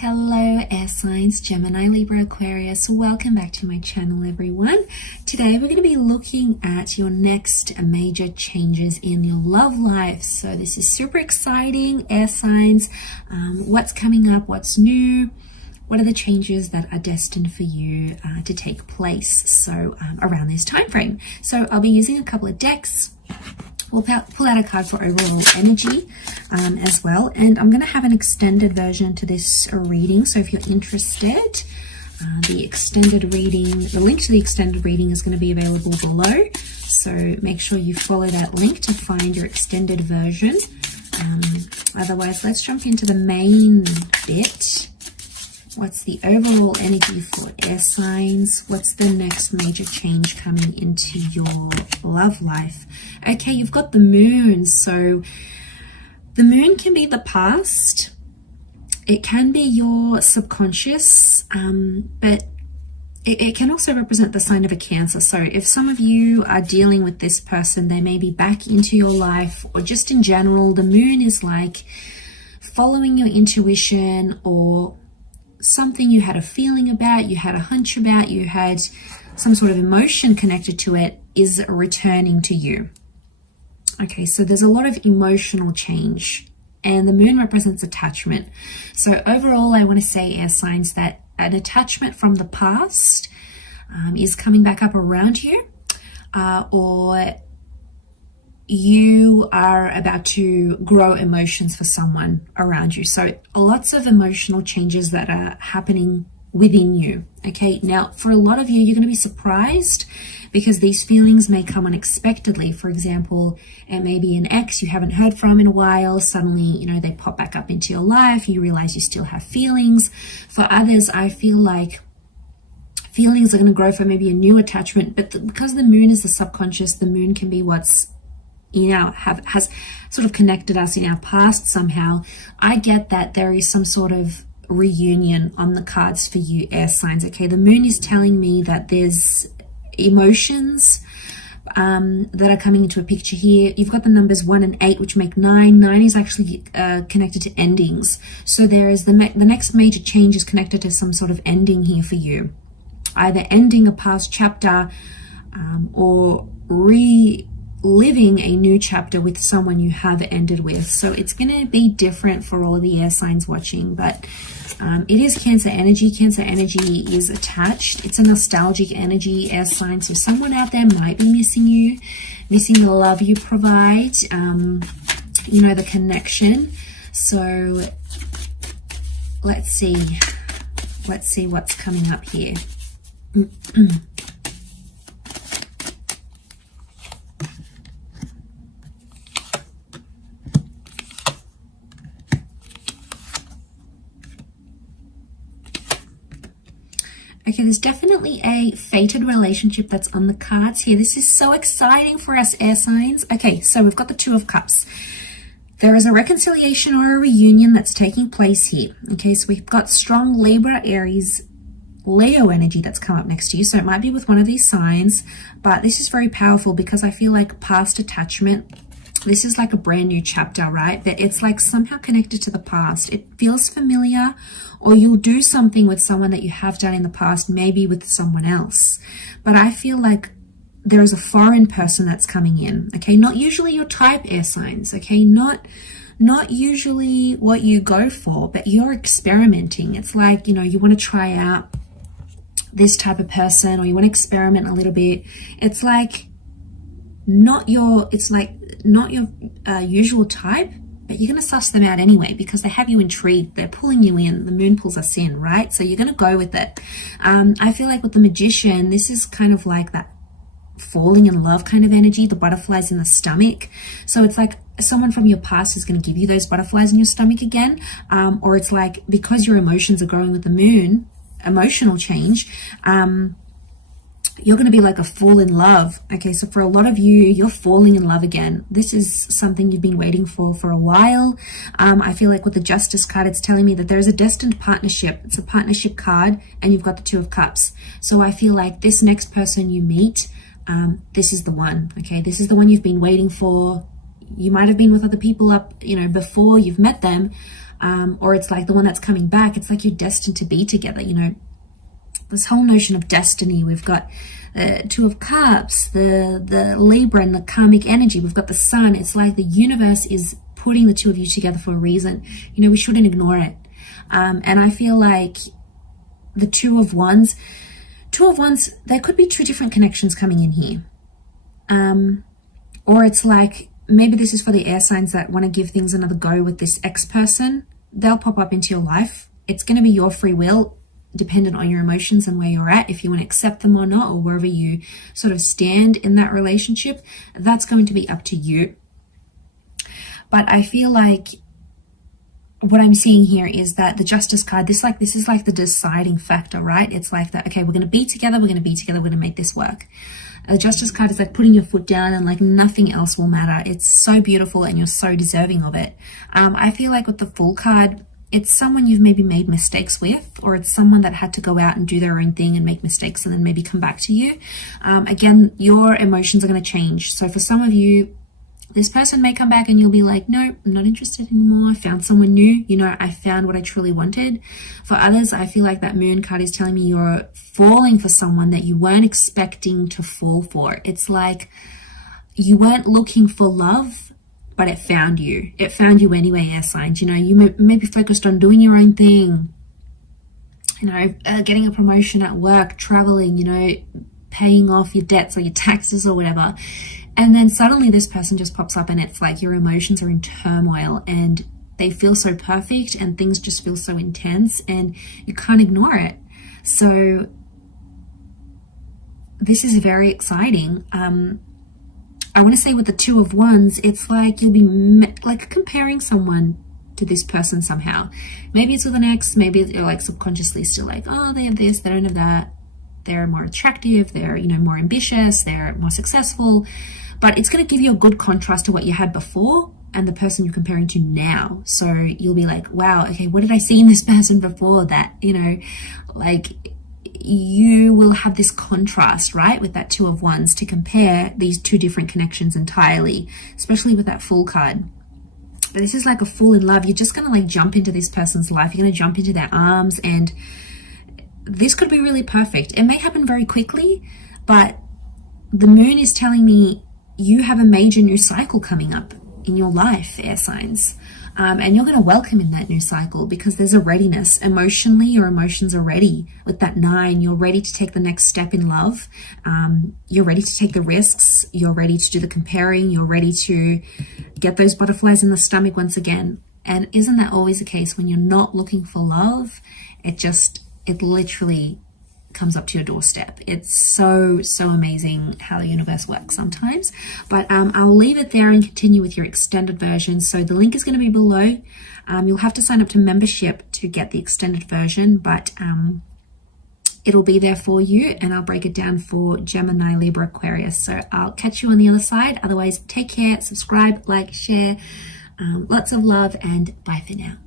Hello air signs, Gemini, Libra, Aquarius. Welcome back to my channel, everyone. Today we're going to be looking at your next major changes in your love life. So this is super exciting, air signs. What's coming up, what's new, what are the changes that are destined for you to take place around this time frame. So I'll be using a couple of decks. We'll pull out a card for overall energy as well. And I'm going to have an extended version to this reading. So if you're interested, the link to the extended reading is going to be available below. So make sure you follow that link to find your extended version. Otherwise, let's jump into the main bit. What's the overall energy for air signs? What's the next major change coming into your love life? Okay, you've got the moon. So the moon can be the past. It can be your subconscious, but it can also represent the sign of a Cancer. So if some of you are dealing with this person, they may be back into your life, or just in general, the moon is like following your intuition, or something you had a feeling about, you had a hunch about, you had some sort of emotion connected to it is returning to you. Okay, so there's a lot of emotional change, and the moon represents attachment. So overall, I want to say, air signs, that an attachment from the past is coming back up around you, or you are about to grow emotions for someone around you. So lots of emotional changes that are happening within you. Okay, now for a lot of you, you're going to be surprised because these feelings may come unexpectedly. For example, it may be an ex you haven't heard from in a while. Suddenly, they pop back up into your life. You realize you still have feelings. For others, I feel like feelings are going to grow for maybe a new attachment, but because the moon is the subconscious, the moon can be what's has sort of connected us in our past somehow. I get that there is some sort of reunion on the cards for you, air signs. Okay, the moon is telling me that there's emotions that are coming into a picture here. You've got the numbers 1 and 8, which make 9. 9 is actually connected to endings. So there is the next major change is connected to some sort of ending here for you, either ending a past chapter or living a new chapter with someone you have ended with. So it's going to be different for all of the air signs watching, but it is Cancer energy. Cancer energy is attached. It's a nostalgic energy, air signs. So someone out there might be missing you, missing the love you provide, the connection. So let's see what's coming up here. Okay, there's definitely a fated relationship that's on the cards here. This is so exciting for us, air signs. Okay, so we've got the 2 of Cups. There is a reconciliation or a reunion that's taking place here. Okay, so we've got strong Libra, Aries, Leo energy that's come up next to you. So it might be with one of these signs, but this is very powerful because I feel like past attachment, this is like a brand new chapter, right? But it's like somehow connected to the past. It feels familiar, or you'll do something with someone that you have done in the past, maybe with someone else. But I feel like there is a foreign person that's coming in, okay? Not usually your type, air signs, okay? Not usually what you go for, but you're experimenting. It's like, you want to try out this type of person, or you want to experiment a little bit. It's like not your usual type, but you're going to suss them out anyway because they have you intrigued. They're pulling you in. The moon pulls us in, right? So you're going to go with it. I feel like with the Magician, this is kind of like that falling in love kind of energy, the butterflies in the stomach. So it's like someone from your past is going to give you those butterflies in your stomach again. Or it's like because your emotions are growing with the moon, emotional change, you're going to be like a fall in love. Okay, so for a lot of you, you're falling in love again. This is something you've been waiting for a while. I feel like with the Justice card, it's telling me that there's a destined partnership. It's a partnership card, and you've got the 2 of Cups. So I feel like this next person you meet, this is the one. Okay, this is the one you've been waiting for. You might have been with other people before you've met them, or it's like the one that's coming back. It's like you're destined to be together, you know, this whole notion of destiny. We've got the Two of Cups, the Libra and the karmic energy. We've got the Sun. It's like the universe is putting the two of you together for a reason. You know, we shouldn't ignore it. And I feel like the Two of Wands, there could be two different connections coming in here. Or it's like, maybe this is for the air signs that want to give things another go with this ex-person. They'll pop up into your life. It's going to be your free will, dependent on your emotions and where you're at, if you want to accept them or not, or wherever you sort of stand in that relationship. That's going to be up to you. But I feel like what I'm seeing here is that the Justice card, this is like the deciding factor, right? It's like that, okay, we're going to be together, we're going to be together, we're going to make this work. The Justice card is like putting your foot down and like nothing else will matter. It's so beautiful and you're so deserving of it. I feel like with the Fool card, it's someone you've maybe made mistakes with, or it's someone that had to go out and do their own thing and make mistakes and then maybe come back to you. Again, your emotions are going to change. So for some of you, this person may come back and you'll be like, no, I'm not interested anymore. I found someone new. You know, I found what I truly wanted. For others, I feel like that Moon card is telling me you're falling for someone that you weren't expecting to fall for. It's like you weren't looking for love, but it found you. It found you anyway, air signs. You know, you maybe focused on doing your own thing, you know, getting a promotion at work, traveling, you know, paying off your debts or your taxes or whatever. And then suddenly this person just pops up and it's like your emotions are in turmoil and they feel so perfect and things just feel so intense and you can't ignore it. So this is very exciting. I want to say with the Two of Wands, it's like you'll be like comparing someone to this person somehow. Maybe it's with an ex, maybe you're like subconsciously still like, oh, they have this, they don't have that. They're more attractive, they're, you know, more ambitious, they're more successful. But it's going to give you a good contrast to what you had before and the person you're comparing to now. So you'll be like, wow, okay, what did I see in this person before that, you know, like you will have this contrast, right, with that Two of Wands to compare these two different connections entirely, especially with that Fool card. But this is like a fall in love. You're just going to like jump into this person's life. You're going to jump into their arms and this could be really perfect. It may happen very quickly, but the Moon is telling me you have a major new cycle coming up in your life, air signs. And you're going to welcome in that new cycle because there's a readiness. Emotionally, your emotions are ready. With that 9, you're ready to take the next step in love. You're ready to take the risks. You're ready to do the comparing. You're ready to get those butterflies in the stomach once again. And isn't that always the case when you're not looking for love? It literally comes up to your doorstep. It's so amazing how the universe works sometimes. But I'll leave it there and continue with your extended version. So the link is going to be below. You'll have to sign up to membership to get the extended version, but it'll be there for you and I'll break it down for Gemini, Libra, Aquarius. So I'll catch you on the other side. Otherwise, take care, subscribe, like, share. Lots of love and bye for now.